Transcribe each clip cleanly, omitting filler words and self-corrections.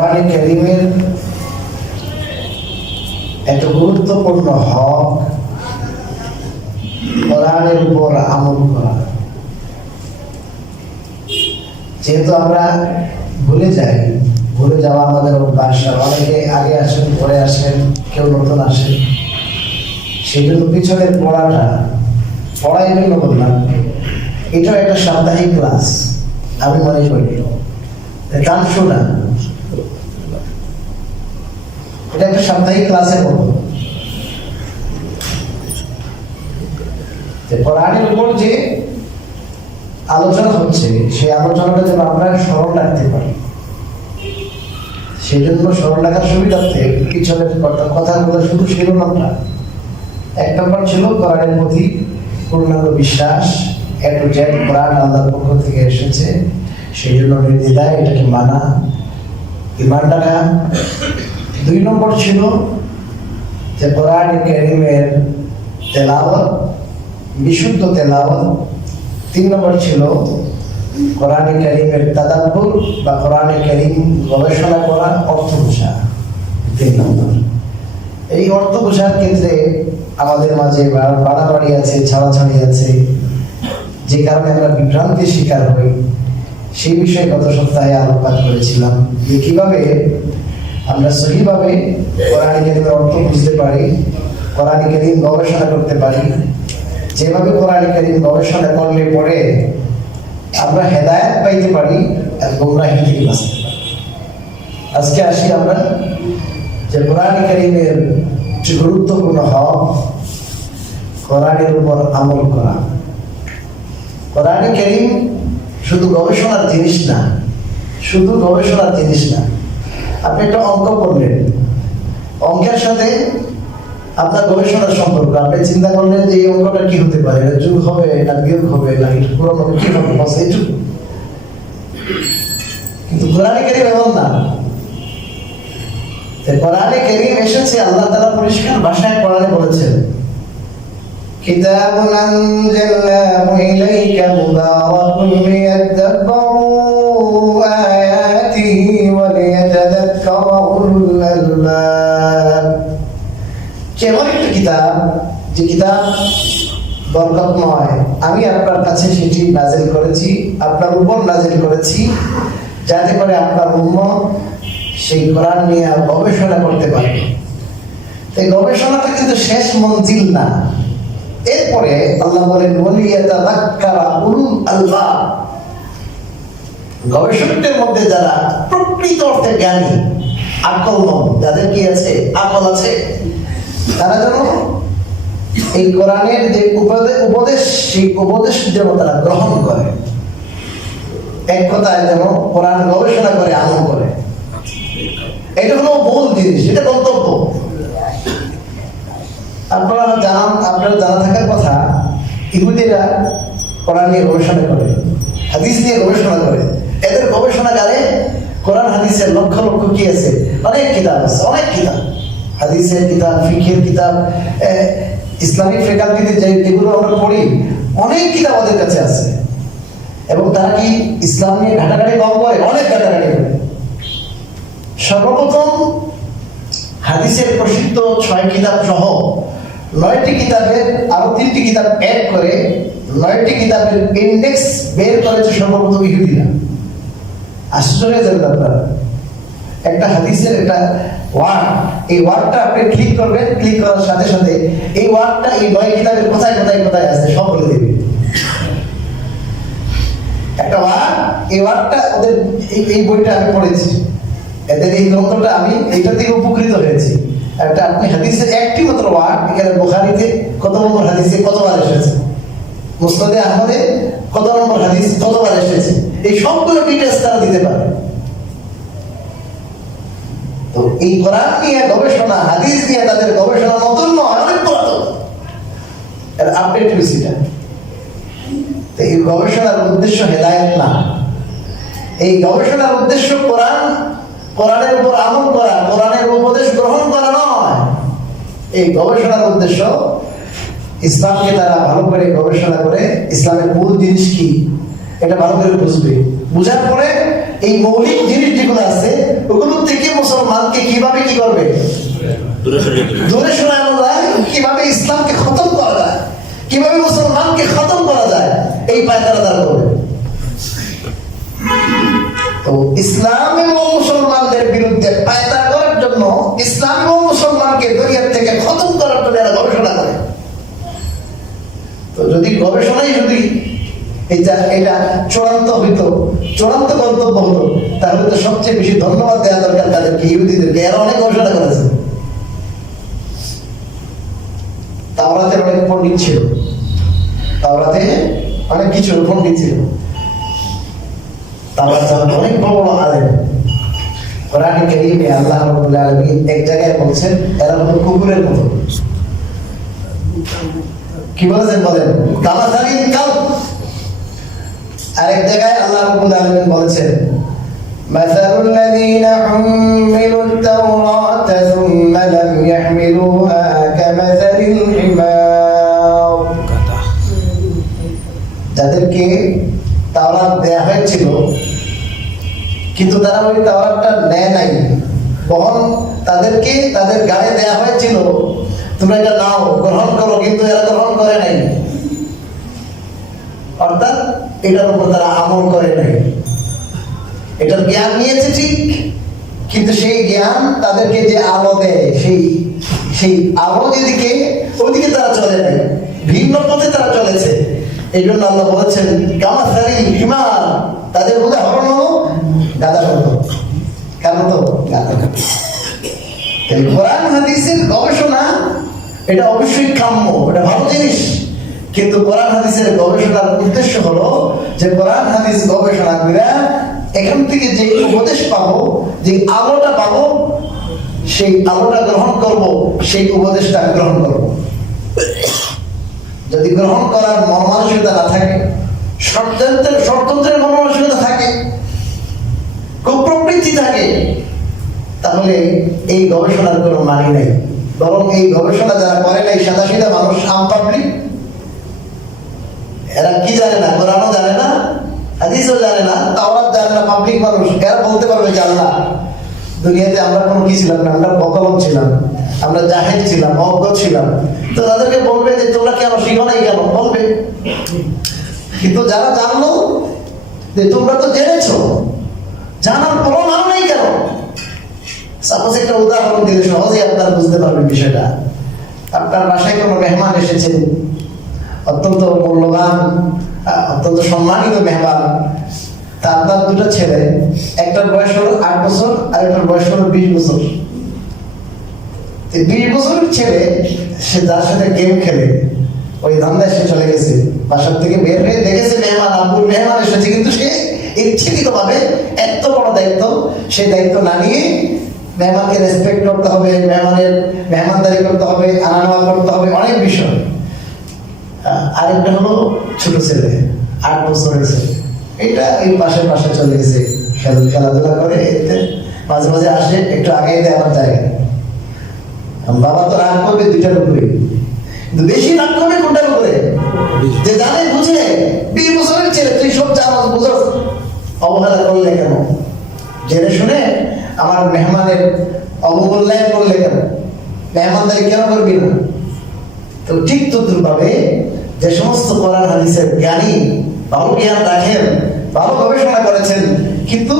কোরআনে কারীমের এত গুরুত্বপূর্ণ হক কোরআনের উপর আমল করা। যেহেতু আমরা ভুলে যাওয়া আমাদের অভ্যাস, অনেকে আগে আসেন পরে আসেন, কেউ নতুন আসেন, সেই জন্য পিছনের পড়াই জন্য বললাম এটাও একটা সাপ্তাহিক ক্লাস আমি মনে করি। গান শোনা এটা একটা সাপ্তাহিক ক্লাসের মতো। কোরআনের উপর যে আলোচনা হচ্ছে সেই আলোচনাটা যেন আমরা স্মরণ রাখতে পারি, সেই জন্য স্মরণ রাখার সুবিধার্থে পিছনের কথাগুলো শুধু শিরোনামটা। এক নম্বর ছিল কোরআনের প্রতি পূর্ণাঙ্গ বিশ্বাস, কোরআন আল্লাহর পক্ষ থেকে এসেছে, সেই জন্য নির্দ্বিধায় এটাকে মানা, ঈমান রাখা। 2 নম্বর ছিল যে কোরআন কারীমের তেলাওয়াত, বিশুদ্ধ তেলাওয়াত। 3 নম্বর ছিল কোরআন কারীমের তাদাব্বুর বা কোরআন কারীম গবেষণা করা, অর্থ বোঝা। 3 নম্বর। এই অর্থ বোঝার ক্ষেত্রে আমাদের মাঝে বাড়াবাড়ি আছে, ছাড়াছাড়ি আছে, যে কারণে আমরা বিভ্রান্তির শিকার হই। সেই বিষয়ে গত সপ্তাহে আলোকপাত করেছিলাম যে কিভাবে আমরা সহিভাবে কোরআন কারীমের অর্থ বুঝতে পারি, কোরআন কারীম গবেষণা করতে পারি। যেভাবে কোরআন কারীম গবেষণা করলে পরে আমরা হেদায়েত পাইতে পারি আর গোমরাহি থেকে বাঁচতে পারি। আজকে আসি আমরা যে কোরআন কারীমের যে গুরুত্বপূর্ণ হক কোরআনের উপর আমল করা। কোরআন কারীম শুধু গবেষণার জিনিস না, আপনি একটা অঙ্ক করলেন, অঙ্কের সাথে আপনার গবেষণার সম্পর্ক। আপনি চিন্তা করলেন যে এই অঙ্কটা কি হতে পারে, যোগ হবে না বিয়োগ হবে না পূরণ হবে, কি হবে, বস এইটুকু। কিন্তু কোরআনে কারীম এমন না। কোরআনে কারীম এসেছে, আল্লাহ তাআলা পরিষ্কার ভাষায় কোরআনে বলেছেন, কিতাবুন আনজালনাহু ইলাইকা মুবারাকুন লিয়াদাব্বারু আয়াতিহি ওয়া লিয়াতাযাক্কারা উলুল আলবাব। কেমন একটা কিতাব, যে কিতাব বরকতময়, আমি আপনার কাছে সেটি নাযিল করেছি, আপনার উপর নাযিল করেছি, যাতে করে আপনার উম্মত সেই কোরআন নিয়ে গবেষণা করতে পারে। এই গবেষণাটা কিন্তু শেষ মঞ্জিল না। এরপরে আল্লাহ বলেন ওয়ালিয়াতাযাক্কারা উলুল আলবাব, গবেষকদের মধ্যে যারা প্রকৃত অর্থে জ্ঞানী, আকলমন, যাদের কি আছে, আকল আছে, তারা যেন এই কোরআনের যে উপদেশ, সেই উপদেশ যেন তারা গ্রহণ করে। এক কথায় যেন কোরআন গবেষণা করে, আমল করে। এটা হলো মূল জিনিস, এটা গন্তব্য। আপনারা জানা থাকার কথা, ইহুদিরা কোরআন নিয়ে গবেষণা করে, হাদিস নিয়ে গবেষণা করে। এদের গবেষণাগারে কোরআন হাদিসের লক্ষ লক্ষ কি আছে, অনেক কিতাব আছে, অনেক কিতাব, হাদিসের কিতাব, ফিকহের কিতাব, ইসলামিক ফ্যাকাল্টিতে যেগুলো আমরা পড়ি, অনেক কিতাব ওদের কাছে আছে। এবং তারা কি ইসলাম নিয়ে ঘাটাঘাটি কম করে? অনেক ঘাটাঘাটি করে। সর্বপ্রথম হাদিসের প্রসিদ্ধ 6 কিতাব সহ 9টি কিতাবের আরো 3টি কিতাব অ্যাড করে 9টি কিতাবের ইন্ডেক্স বের করেছে সর্বপ্রথম ইহুদিরা। আশ্চর্য হয়ে যাবেন আপনারা। একটা হাদিসের একটা ওয়ার্ড, এই ওয়ার্ডটা আপনি ক্লিক করবেন, ক্লিক করার সাথে সাথে এই ওয়ার্ডটা এই 9 কিতাবের কোথায় কোথায় কোথায় আছে সব বলে দেবে। একটা ওয়ার্ড, এই ওয়ার্ডটা ওদের এই বইটা আমি পড়েছি, এদের এই গ্রন্থটা আমি এইটা থেকে উপকৃত হয়েছি। একটা আপনি হাদিসের একটি মাত্র ওয়ার্ড, এখানে বুখারীতে কত নম্বর হাদিসে কতবার এসেছে, মুসনাদে আহমদে কত নম্বর হাদিস কতবার এসেছে, এই সবগুলো ডিটেইলস তারা দিতে পারে। তো এই কোরআন নিয়ে গবেষণা, হাদিস নিয়ে তাদের গবেষণা নতুন নয়, অনেক পুরাতন, এর আপডেট হয়েছে। তো এই গবেষণার উদ্দেশ্য হেদায়েত না, এই গবেষণার উদ্দেশ্য কোরআনের উপর আমল করা, কোরআনের উপদেশ গ্রহণ করা নয়। এই গবেষণার উদ্দেশ্য ইসলামকে তারা ভালো করে গবেষণা করে ইসলামের মূল জিনিস কি এটা ভালো করে বুঝবে, বুঝার পরে এই মৌলিক জিনিস যেগুলো আছে ওগুলোর থেকে দূরে সরানো যায়, কিভাবে ইসলামকে খতম করা যায়, কিভাবে মুসলমানকে খতম করা যায়, এই পায়তারা তারা করবে। তো ইসলাম এবং মুসলমানদের বিরুদ্ধে পায়তারা করার জন্য, ইসলাম এবং মুসলমানকে দুনিয়ার থেকে খতম করার জন্য এরা গবেষণা করে। তো যদি গবেষণাই যদি এটা চূড়ান্ত হইতো, চূড়ান্ত গন্তব্য হতো, তাহলে তো সবচেয়ে বেশি ধন্যবাদ দেওয়া দরকার তাদেরকে, ইহুদিদেরকে। এরা অনেক গবেষণা করেছে। তাওরাতে অনেক পণ্ডিত ছিল, তাওরাতে অনেক কিছু পণ্ডিত ছিল, তাওরাতে অনেক বড় বড় আলেম। কোরআনে কারীমে আল্লাহ রাব্বুল আলামিন এক জায়গায় বলছেন এরা হলো কুকুরের মতো। কি বলেছেন বলেন? কামাসালিল কালব। আরেক জায়গায় আল্লাহ রাব্বুল আলামিন বলেছেন মাসালুল লাযীনা হুমিলুত তাওরাতা সুম্মা লাম ইয়াহমিলুহা কামাসালিল হিমার। যাদেরকে তাওরাত দেয়া হয়েছিল কিন্তু তারা ওই তাওরাতটা নেয় নাই, বরং তাদেরকে তাদের গায়ে দেয়া হয়েছিল তোমরা এটা নাও, গ্রহণ করো, কিন্তু এরা গ্রহণ করে নাই। অর্থাৎ এটার উপর তারা আমল করে নাই। এটার জ্ঞান নিয়েছে ঠিক, কিন্তু সেই জ্ঞান তাদেরকে যে আলো দেয়, সেই আলো যেদিকে, ওইদিকে তারা চলে নাই, ভিন্ন পথে তারা চলেছে। এই জন্য আল্লাহ বলেছেন কামাসালিল হিমার, তাদের উদাহরণ হলো গাধার মতো। কার মতো? গাধা। কোরআন হাদিসের গবেষণা এটা অবশ্যই কাম্য, এটা ভালো জিনিস, কিন্তু কোরআন হাদিসের গবেষণার উদ্দেশ্য হলো যে কোরআন হাদিস গবেষণা করে এখান থেকে যে উপদেশ পাবো, যে আলোটা পাবো, সেই আলোটা গ্রহণ করব, সেই উপদেশটা গ্রহণ করব। যদি গ্রহণ করার মনোমানসিকতা না থাকে, ষড়যন্ত্রের মনোমানসিকতা থাকে, কুপ্রবৃত্তি থাকে, তাহলে এই গবেষণার কোনো মানে নেই। বরং এই গবেষণা যারা করে নাই, সাদা সিধা মানুষ, আম পাবলিক, এরা কি জানে না, কোরআনও জানে না, হাদিসও জানে না, তাওরাত জানে না, পাবলিক মানুষ, এরা বলতে পারবে যে আল্লাহ দুনিয়াতে আমরা কোনো কি ছিলাম না, আমরা বকলম ছিলাম, আমরা জাহেল ছিলাম, অজ্ঞ ছিলাম। তো তাদেরকে বলবে যে তোমরা কি আমার শিখো নাই কেন? বলবে। কিন্তু যারা জানলো যে তোমরা তো জেনেছো, জানার পরও মানো নাই কেন? সাপোজ একটা উদাহরণ দিলে সহজেই আপনারা বুঝতে পারবেন বিষয়টা। আপনার বাসায় কোনো মেহমান এসেছেন, অত্যন্ত মূল্যবান, অত্যন্ত সম্মানিত মেহমান। তা আপনার দুটো ছেলে, একটার বয়স হলো 8 বছর আর একটার বয়স হলো 20 বছর। 20 বছরের ছেলে সে যার সাথে গেম খেলে ওই ধান্দায় সে চলে গেছে, বাসার থেকে বের হয়ে দেখেছে মেহমান, আব্বুর মেহমান এসেছে, কিন্তু সে ইচ্ছাকৃত ভাবে এত বড় দায়িত্ব, সেই দায়িত্ব না নিয়ে মেহমানকে রেসপেক্ট করতে হবে, মেহমানদারি করতে হবে, আনা নেওয়া করতে হবে, অনেক বিষয়। আরেকটা হলো ছোট ছেলে, 8 বছরের ছেলে, এটা এই পাশে চলে গেছে, খেলাধুলা করে, এতে মাঝে মাঝে আসে, একটু আগে দেয় আমার জায়গায়। বাবা তো রাগ করবে দুইটার উপরে, কিন্তু বেশি রাগ করবে কোনটার উপরে? যে জানে বুঝে 20 বছরের ছেলে, তুই সব জানাস, বুঝো, অবহেলা করলে কেন? জেনে শুনে আমার মেহমানের অবমূল্যায়ন করলে কেন? মেহমানদারি কেন করবি না? তো ঠিক তদ্রুপভাবে যে সমস্ত কোরআন হাদিসের জ্ঞানী, ভালো জ্ঞান রাখেন, ভালো গবেষণা করেছেন, কিন্তু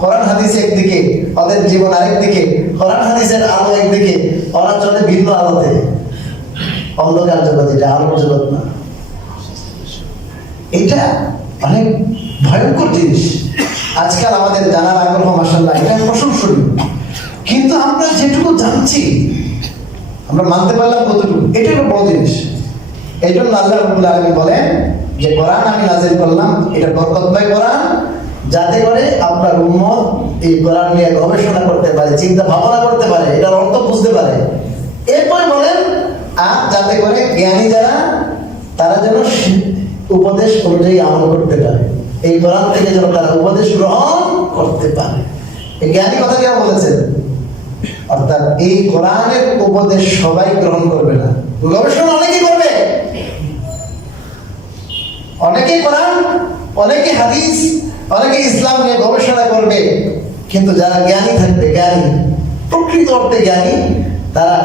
কোরআন হাদিস একদিকে, ওদের জীবন আরেকদিকে, কোরআন হাদিসের আলো একদিকে, ওরা চলে ভিন্ন আলোতে, অন্ধকার জগৎ, এটা আলোর জগৎ না। এটা অনেক ভয়ঙ্কর জিনিস। আজকাল আমাদের জানার আগ্রহ মাশাআল্লাহ এটা প্রশংসনীয়, কিন্তু আমরা যেটুকু জানছি আমরা মানতে পারলাম কতটুকু, এটা একটা বড় জিনিস। এই জন্য আল্লাহ রাব্বুল আলামিন বলেন যে কোরআন আমি নাযিল করলাম, এটা বরকতময় কোরআন, যাতে করে আপনার উম্মত এই কোরআন নিয়ে গবেষণা করতে পারে, চিন্তা ভাবনা করতে পারে, এটার অর্থ বুঝতে পারে। এরপরে বলেন আর যাতে করে জ্ঞানী যারা, তারা যেন উপদেশ অনুযায়ী আমল করতে পারে, এই কোরআন থেকে যেন তারা উপদেশ গ্রহণ করতে পারে। এই জ্ঞানী কথা কেন বলেছেন? অর্থাৎ এই কোরআনের উপদেশ সবাই গ্রহণ করবে না, গবেষণা অনেকেই করবে, অনেকে কোরআন, অনেকে হাদিস, অনেকে ইসলাম নিয়ে গবেষণা করবে, কিন্তু যারা জ্ঞানী থাকবে, জ্ঞানী, প্রকৃত অর্থে জ্ঞানী, তারা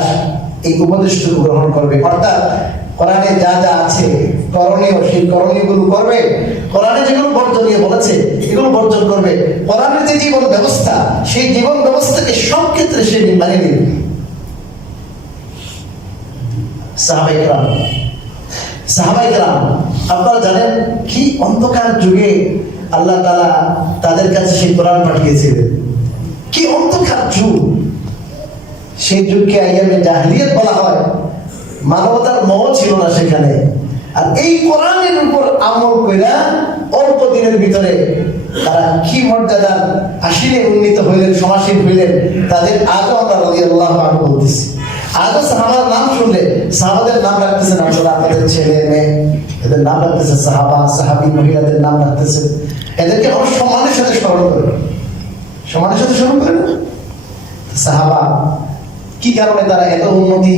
এই উপদেশটুকু গ্রহণ করবে, অর্থাৎ কোরআনে যা যা আছে করণীয় সেই করণীয়গুলো করবে, কোরআনে যেগুলো বর্জনীয় বলেছে এগুলো বর্জন করবে, কোরআনের যে জীবন ব্যবস্থা সেই জীবন ব্যবস্থাকে সব ক্ষেত্রে সে মানিয়ে নেবে। সাহাবায়ে কেরাম আপনারা জানেন কি অন্ধকার যুগে আল্লাহ তাআলা তাদের কাছে সেই কোরআন পাঠিয়েছিলেন, কি অন্ধকার যুগ। সেই যুগকে আইয়ামে জাহিলিয়াত বলা হয়, মানবতার মোহ ছিল না সেখানে। আর এই কোরআনের উপর আমল কইরা অল্প দিনের ভিতরে তারা কি মর্যাদার আসিলে উন্নীত হইলেন, সমাসীন হইলেন, তাদের আজও আমরা রাদিয়াল্লাহু আনহু বলতেছি। আজও সাহাবার নাম শুনলে সাহাবাদের নাম রাখতেছেন আপনারা, আপনাদের ছেলে মেয়ে এদের নাম রাখতেছে সাহাবা, সাহাবী মহিলাদের নাম রাখতেছে। এদেরকে আমরা সম্মানের সাথে স্মরণ করি, সম্মানের সাথে স্মরণ করি না। সাহাবা কি কারণে তারা এত উন্নতি,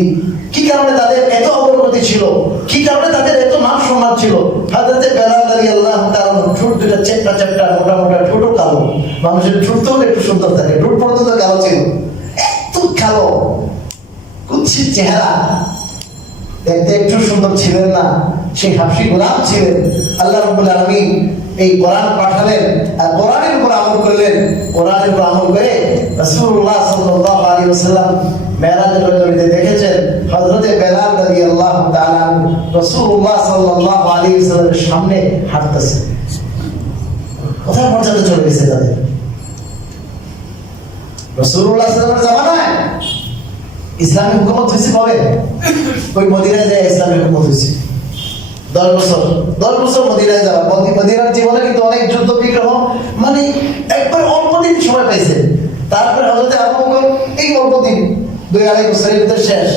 কি কারণে তাদের এত অগ্রগতি ছিল, কি কারণে তাদের এত মান সম্মান ছিল। হযরতে বেলাল রাদিয়াল্লাহু তাআলা ঠোঁট দুটো চেপটা চেপটা মোটা মোটা, ঠোঁটও কালো, মানুষের ঠোঁটও একটু সুন্দর থাকে, ঠোঁট পর্যন্ত কালো ছিল, এত কালো কুৎসিত চেহারা, দেখতে একটু সুন্দর ছিলেন না। সেই হাবশী গোলাম ছিলেন। আল্লাহ রাব্বুল আলামিন এই কোরআন পাঠালেন আর কোরআনের উপর আমল করলেন। কোরআনের উপর আমল করে রাসূলুল্লাহ সাল্লাল্লাহু আলাইহি ওয়াসাল্লাম মেরাজের রাতে দেখেছেন হযরতে বেলাল রাদিয়াল্লাহু তাআলা রাসূলুল্লাহ সাল্লাল্লাহু আলাইহি ওয়াসাল্লামের সামনে হাঁটতেছে। কোথায় মর্যাদা চলে গেছে তাদের। রাসূলুল্লাহ সাল্লাল্লাহু আলাইহি ওয়াসাল্লামের জামানায় ইসলামী হুকুমত হয়েছে কবে? ওই মদিনায় যায় ইসলামী হুকুমত হয়েছে 10 বছর মদিনায় যাওয়া। মদিনার জীবনে কিন্তু অনেক যুদ্ধ বিগ্রহ, মানে একবার অল্প দিন সময় পাইছে। তারপরে হযরতে আবু বকর এই অল্প দিন 2-2.5 বছরের ভিতরে শেষ।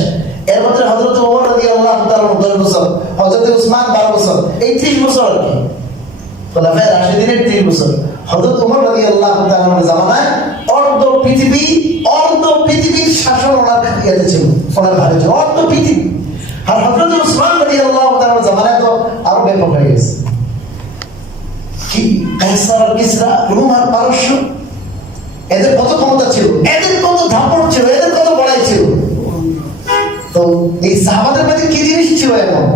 এর মধ্যে হযরতে ওমর রাদিয়াল্লাহু তাআলা 10 বছর, হযরতে উসমান 12 বছর, এই 30 বছর আর কি খোলাফায়ে রাশিদিনের 30 বছর। হযরত ওমর রাদিয়াল্লাহু তাআলার জামানায় অর্ধ পৃথিবীর শাসন ওনার হাতে ছিল, ওনার ভারে ছিল অর্ধ পৃথিবী। আর হযরত উসমান রাদিয়াল্লাহু তাআলার জামানায় তো আরো ব্যাপক হয়ে গেছে। কি কায়সার আর কিসরা, রোম আর পারস্য, এদের কত ক্ষমতা ছিল, এদের কত ধাপড় ছিল, এদের কত বড়াই ছিল। তো এই সাহাবাদের মধ্যে কি জিনিস ছিল এমন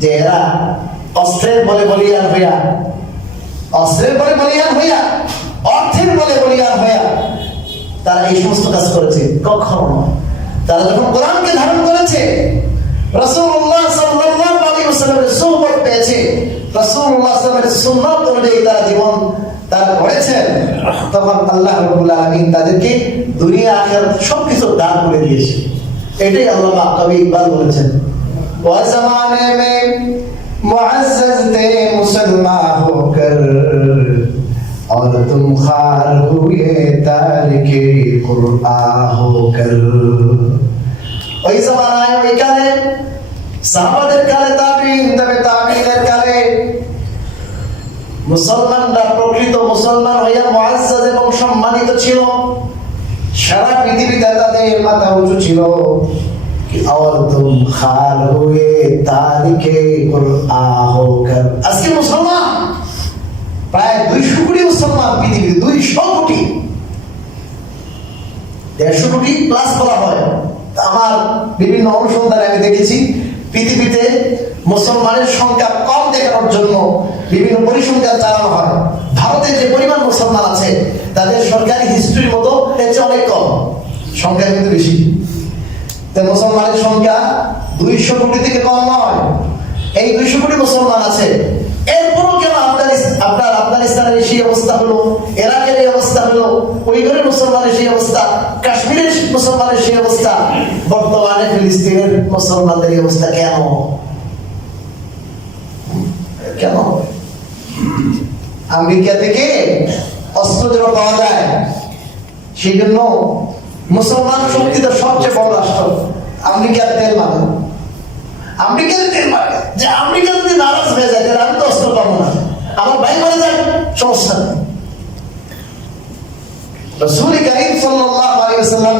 যে এরা অস্ত্রের বলে বলিয়ান হইয়া, অস্ত্রের বলে বলিয়ান হইয়া, অর্থের বলে বলিয়ান হইয়া তারা এই সমস্ত কাজ করেছে? কখনো নয়। তারা যখন কোরআনকে ধারণ করেছে, রাসূলুল্লাহ সাল্লাল্লাহু আলাইহি ওয়াসাল্লামের সুহবত পেয়েছে, রাসূলুল্লাহ সাল্লাল্লাহু আলাইহি ওয়াসাল্লামের সুন্নাত অনুযায়ী তারা জীবন তারা করেছেন, তখন আল্লাহ রাব্বুল আলামিন তাদেরকে দুনিয়া আখিরাত সবকিছু দান করে দিয়েছে। এটাই আল্লামা কবি ইকবাল বলেছেন, ওয়া জামানে মে মুআজ্জাজ थे मुसलमान होकर और तुम खार हुए तारिके कुरआन होकर। ওই জামানায় ওই কালে সাহাবাদের কালে, তাবিঈন, তবে তাবিঈনের কালে মুসলমানরা প্রকৃত মুসলমান হইয়া মুআজ্জাজ এবং সম্মানিত ছিল। সারা পৃথিবীতে তাদের মাথা উঁচু ছিল। और तुम खार हुए तारिके कुरआन होकर। আজকে মুসলমান প্রায় 200 কোটি মুসলমান পৃথিবীতে, 200 কোটি, 150 কোটি প্লাস বলা হয়। আমার বিভিন্ন অনুসন্ধানে আমি দেখেছি পৃথিবীতে মুসলমানের সংখ্যা কম দেখানোর জন্য বিভিন্ন পরিসংখ্যান চালানো হয়। ভারতে যে পরিমাণ মুসলমান আছে তাদের সরকারি হিস্ট্রির মতো এর চেয়ে অনেক কম, সংখ্যা কিন্তু বেশি। মুসলমানের সংখ্যা 200 কোটি থেকে কম নয়। এই 200 কোটি মুসলমান আছে, এরপরও কেন আপনার আফগানিস্তানের সেই অবস্থা হলো, ইরাকের এই অবস্থা হলো, উইঘুরের মুসলমানের সেই অবস্থা, কাশ্মীরের মুসলমানের সেই অবস্থা, বর্তমানে ফিলিস্তিনের মুসলমানদের এই অবস্থা কেন? কেন? আমেরিকা থেকে অস্ত্র যেন পাওয়া যায়, সেই জন্য মুসলমান শক্তিতে সবচেয়ে বড় রাষ্ট্র আমেরিকার তেল মানে, আমেরিকার তেল মানে যে আমেরিকা যদি নারাজ হয়ে যায় তাহলে আমি তো অস্ত্র পাবো না, আমার ভাই মারা যায়, সমস্যা নেই। রাসূল কারীম সাল্লাল্লাহু আলাইহি ওয়াসাল্লাম,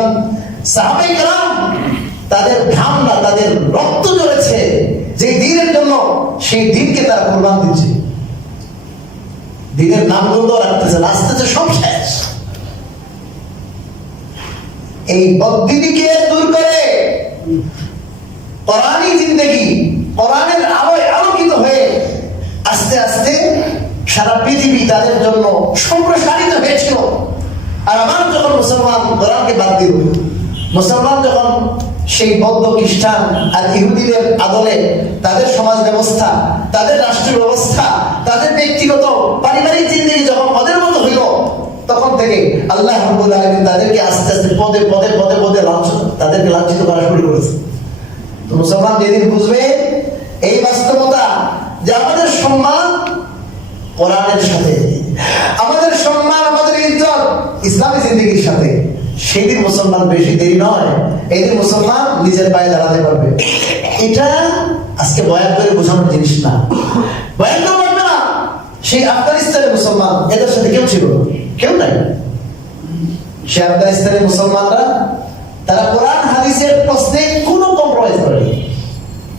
সাহাবায়ে কেরাম তাদের ঘাম না, তাদের রক্ত ঝরেছে যে দ্বীনের জন্য, সেই দ্বীনকে তারা কুরবান দিচ্ছে। দ্বীনের নামগুলো রাখতেছে, আসতেছে সব শেষ। এই বদদিনীকে দূর করে কোরআনী জিন্দেগি, কোরআনের আলোয় আলোকিত হয়ে আস্তে আস্তে সারা পৃথিবী তাদের জন্য সম্প্রসারিত হয়েছিল। আর আমার যখন মুসলমান কোরআনকে বাদ দিল, মুসলমান যখন সেই বৌদ্ধ খ্রিস্টান আর ইহুদিদের আদলে তাদের সমাজ ব্যবস্থা, তাদের রাষ্ট্র ব্যবস্থা, তাদের ব্যক্তিগত পারিবারিক জিন্দেগি যখন ওদের মতো হইল, তখন থেকে আল্লাহ রাব্বুল আলামিন তাদেরকে আস্তে আস্তে পদে পদে পদে পদে তাদেরকে লাঞ্ছিত করা শুরু করেছে। তো মুসলমান যেদিন বুঝবে এই বাস্তবতা যে আমাদের সম্মান কোরআনের সাথে, আমাদের সম্মান, আমাদের ইজ্জত ইসলামী জিন্দেগির সাথে, সেদিন মুসলমান বেশি দেরি নয়, এই দিন মুসলমান নিজের পায়ে দাঁড়াতে পারবে। এটা আজকে বয়ান করে বোঝানোর জিনিস না, বয়ান করে পারবে না। সেই আফগানিস্তানের মুসলমান, এদের সাথে কেউ ছিল? কেউ নাই। সে আফগানিস্তানের মুসলমানরা তারা কোরআন হাদিসের প্রশ্নে কোনো কম্প্রোমাইজ করেনি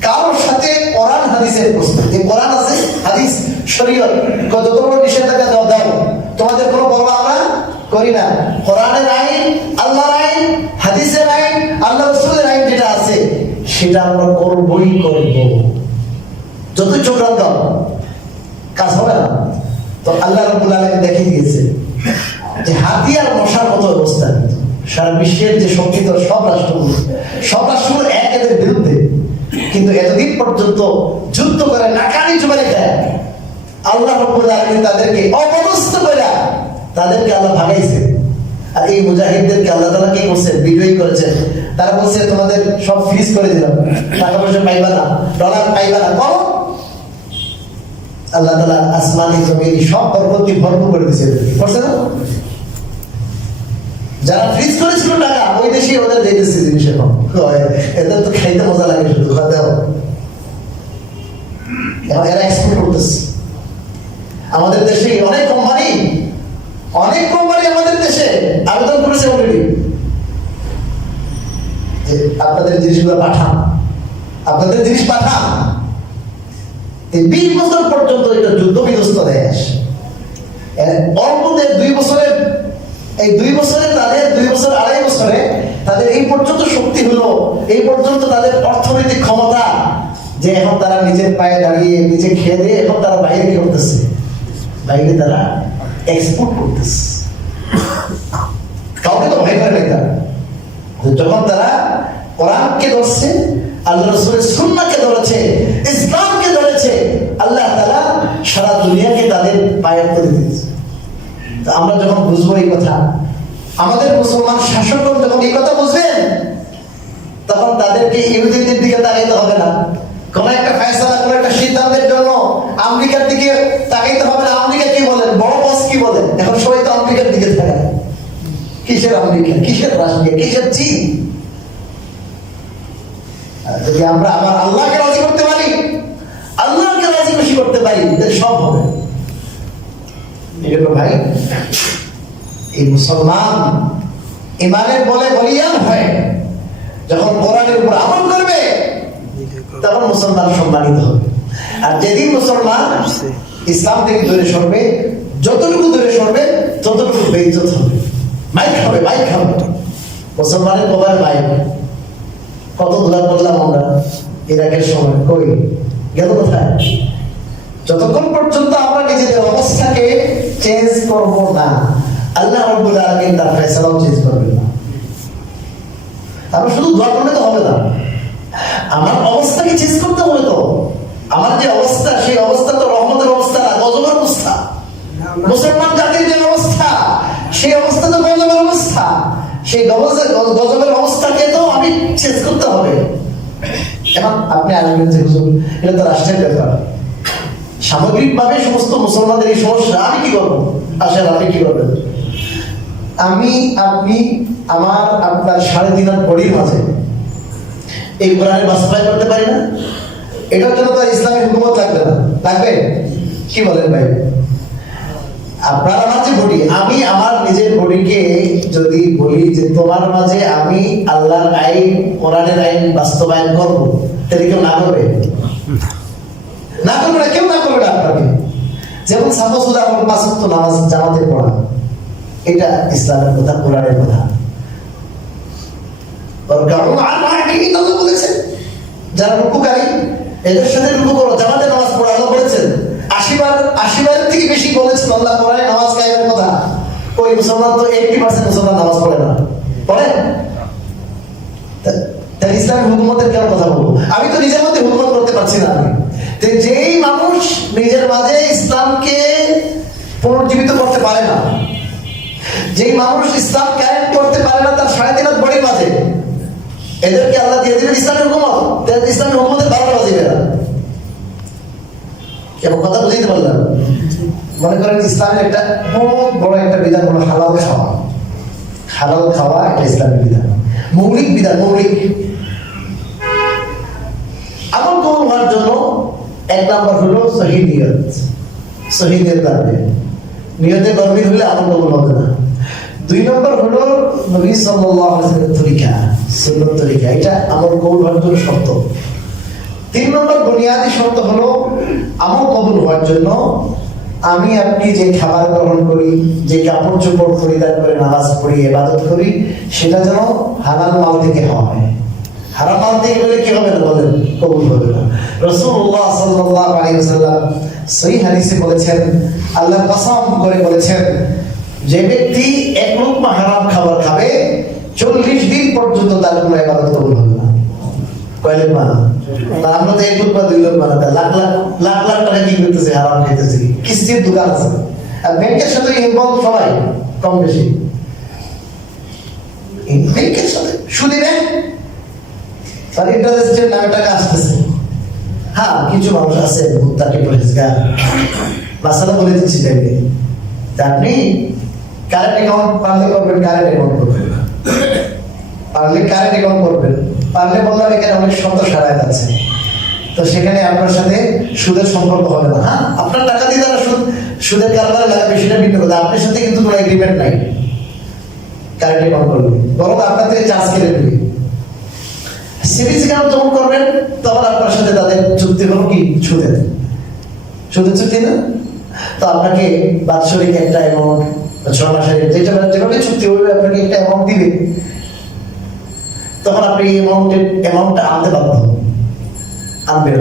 কারোর সাথে। কোরআন হাদিসের প্রশ্নে, যে কোরআন আছে, হাদিস, শরীয়ত, যত বড় নিষেধাজ্ঞা দাও দাও, তোমাদের কোনো পরোয়া আমরা করি না। কোরআনের আইন, আল্লাহর আইন, হাদিসের আইন, আল্লাহ রাসূলের আইন যেটা আছে সেটা আমরা করবই করব। যতই চোখরান দাও, কাজ হবে না। তো আল্লাহ রাব্বুল আলামিন দেখিয়ে দিয়েছে যে হাতি আর মশার মতো অবস্থা। সারা বিশ্বের যে শক্তিত সব রাষ্ট্রগুলো এক এদের বিরুদ্ধে, কিন্তু এতদিন পর্যন্ত যুদ্ধ করে নাকানি চুবারে দেয়। আল্লাহ রাব্বুল আলামিন তাদেরকে অপদস্থ করে তাদেরকে আল্লাহ ভাগাইছে। আর এই মুজাহিদদেরকে আল্লাহ তাআলা কি করছে? বিজয়ী করেছে। তারা বলছে তোমাদের সব ফ্রিজ করে দিলাম, টাকা পয়সা পাইবা না, ডলার পাইবা না, কম। আল্লাহ তাআলা আসমানি জমিন সব বরকতি ভরপুর করে দিয়েছে। করছে না? যারা ফ্রিজ করেছিল টাকা, ওই দেশে ওদের দিতেছে জিনিস। এখন এদের তো খাইতে মজা লাগে, শুধু খাতে হবে। এখন এরা এক্সপোর্ট করতেছে। আমাদের দেশে অনেক কোম্পানি আমাদের দেশে আবেদন করেছে অলরেডি যে আপনাদের জিনিসগুলো পাঠান, আপনাদের জিনিস পাঠান। এই 20 বছর পর্যন্ত এটা যুদ্ধ বিধ্বস্ত দেশ। অল্পদের 2 বছরের, এই 2 বছরে তাদের 2 বছর 2.5 বছরে তাদের এই পর্যন্ত শক্তি হলো, এই পর্যন্ত তাদের অর্থনৈতিক ক্ষমতা যে এখন তারা নিজের পায়ে দাঁড়িয়ে নিজে খেয়ে দিয়ে এখন তারা বাইরে কি করতেছে? বাইরে তারা এক্সপোর্ট করতেছে। কাউকে তো ভয় করে না। যখন তারা কোরআনকে ধরছে, আল্লাহ রাসূলের সুন্নাহকে ধরেছে, ইসলামকে ধরেছে, আল্লাহ তাআলা সারা দুনিয়াকে তাদের পায়ের তলে দিয়েছে। তো আমরা যখন বুঝবো এই কথা, আমাদের মুসলমান শাসকগণ যখন এই কথা বুঝবেন, তখন তাদেরকে ইহুদিদের দিকে তাকাইতে হবে না। কোন একটা ফয়সালা, কোন একটা সিদ্ধান্তের জন্য আমেরিকার দিকে তাকাইতে হবে না। আমেরিকা কি বলেন, বড় বস কি বলেন? এখন সবাই তো আমেরিকার দিকে তাকায়। কিসের আমেরিকা, কিসের রাশিয়া, কিসের চীন? যদি আমরা আমার আল্লাহকে রাজি করতে পারি, আল্লাহকে রাজি খুশি করতে পারি, তাহলে সব হবে। ভাই, এই মুসলমান ইমানের বলে বলিয়ান হয়, যখন কোরআনের উপর আমল করবে তখন মুসলমান সম্মানিত হবে। আর যেদিন মুসলমান ইসলাম থেকে দূরে সরবে, যতটুকু দূরে সরবে ততটুকু বেইজ্জত হবে, মাইক হবে, মাইক হবে। মুসলমানের কবার মাইক, কত দোলা করলাম আমরা ইরাকের সময়, কই গেল কোথায়? যতক্ষণ পর্যন্ত আমরা নিজেদের অবস্থাকে চেঞ্জ করব না, আল্লাহ রাব্বুল আলামিন তার ফয়সালাও চেঞ্জ করবেন না। আমরা শুধু দোয়া করলে তো হবে না, আমার অবস্থাকে চেঞ্জ করতে হবে। তো আমার যে অবস্থা, সেই অবস্থা তো রহমতের অবস্থা না, গজবের অবস্থা। মুসলমান জাতির যে অবস্থা, সেই অবস্থা তো গজবের অবস্থা। সেই গজবের অবস্থাকে তো আমি চেঞ্জ করতে হবে। এখন আপনি আসবেন যে হুজুর, এটা তো রাষ্ট্রের ব্যাপার, সামগ্রিকভাবে সমস্ত মুসলমানদের এই সমস্যা, আমি কি করবো? আসেন, আপনি কি করবেন? আমি, আপনি, আমার, আপনার 3.5 হাত বডির মাঝে এই কোরআনের বাস্তবায়ন করতে পারি না? এটার জন্য তো ইসলামী হুকুমত লাগবে না? লাগবে? কি বলেন ভাই? আপনার আমার যে বডি, আমি আমার নিজের বডিকে যদি বলি যে তোমার মাঝে আমি আল্লাহর আইন, কোরআনের আইন বাস্তবায়ন করবো, তাহলে কেউ না করবে? না করবে না, কেউ না করবে না আপনাকে। যেমন সাপোজ আমার 5 ওয়াক্ত নামাজ জামাতে পড়া, এটা ইসলামের কথা, কোরআনের কথা। আল্লাহ বলেছেন যারা রুকুকারী এদের সাথে রুকু করো, জামাতে নামাজ পড়ো, আল্লাহ বলেছেন। 80 বারের থেকে বেশি বলেছেন আল্লাহ কোরআনে নামাজ কায়েমের কথা। ওই মুসলমান তো 80% মুসলমান নামাজ পড়ে না, পড়ে? তাই ইসলামের হুকুমতের কেন কথা বলবো? আমি তো নিজের মধ্যে হুকুমত করতে পারছি না। আমি যেই মানুষ নিজের মাঝে ইসলামকে পুনর্জীবিত করতে পারে না, যেই মানুষ ইসলাম কায়েম করতে পারে না তার 3.5 বডির মাঝে, এদেরকে আল্লাহ দিয়ে দিবেন ইসলামের হুকুমত, ইসলামের হুকুমতের 12টা বাজিবে না। কেমন কথা বুঝতে পারলাম? মনে করেন ইসলামের একটা বহুত বড় একটা বিধান হলো হালাল খাওয়া। হালাল খাওয়া একটা ইসলামের বিধান, মৌলিক বিধান, মৌলিক। আমল কবুল হওয়ার জন্য 1 নম্বর হলো সহি নিয়ত। সহি নিয়ত লাগবে, নিয়তে গর্বিত হলে আমল কবুল হবে না। 2 নম্বর হলো নবী সাল্লাল্লাহু আলাইহি ওয়াসাল্লামের তরিকা, সুন্নাত তরিকা, এটা আমল কবুল হওয়ার জন্য শর্ত। 3 নম্বর বুনিয়াদি শর্ত হলো আমল কবুল হওয়ার জন্য আমি আপনি যে খাবার গ্রহণ করি, যে কাপড় চোপড় পরিধান করে নামাজ পড়ি, ইবাদত করি, সেটা যেন হালাল মাল থেকে হয়। হারাম মাল থেকে বলে কি হবে না? বলেন, কবুল হবে না। রাসূলুল্লাহ সাল্লাল্লাহু আলাইহি ওয়াসাল্লাম সহিহ হাদিসে বলেছেন, আল্লাহ কসম করে বলেছেন, যে ব্যক্তি 1 লুকমা হারাম খাবার খাবে 40 দিন পর্যন্ত তার কোনো ইবাদত কবুল হবে না। কয় লুকমা? আমরা তো 1 লুকমা 2 লুকমা না, লাখ লাখ টাকা কি করতেছে, হারাম খাইতেছে। কিস্তির দোকান আছে, আর ব্যাংকের সাথে ইনভলভ সবাই কম বেশি। ব্যাংকের সাথে সুদী ব্যাংক, তার ইন্টারেস্টের নামে টাকা আসতেছে। হ্যাঁ, কিছু মানুষ আছে মুত্তাকি পরহেজগার, মাসালা বলে দিচ্ছি দেখবে। আপনি কারেন্ট অ্যাকাউন্ট পারলে করবেন, কারেন্ট অ্যাকাউন্ট করবেন, পারলে কারেন্ট অ্যাকাউন্ট করবেন, পারলে বললাম এখানে অনেক শর্ত সারায় যাচ্ছে, তো সেখানে আপনার সাথে সুদের সম্পর্ক হবে না। হ্যাঁ, আপনার টাকা দিয়ে তারা সুদের কারবারে লাগাবে, সেটা ভিন্ন কথা। আপনার সাথে কিন্তু কোনো এগ্রিমেন্ট নাই কারেন্ট অ্যাকাউন্ট করবে, বরং আপনার থেকে চার্জ কেটে নেবে। সিরিজ অ্যাকাউন্ট যখন করবেন তখন আপনার সাথে তাদের চুক্তি হলো কি? সুদের চুক্তি না? তো আপনাকে বাৎসরিক একটা অ্যামাউন্ট, 6 মাসের যেভাবে চুক্তি হবে আপনাকে একটা অ্যামাউন্ট দিবে, তখন আপনি এই অ্যামাউন্টটা আনতে বাধ্য, আনবেন।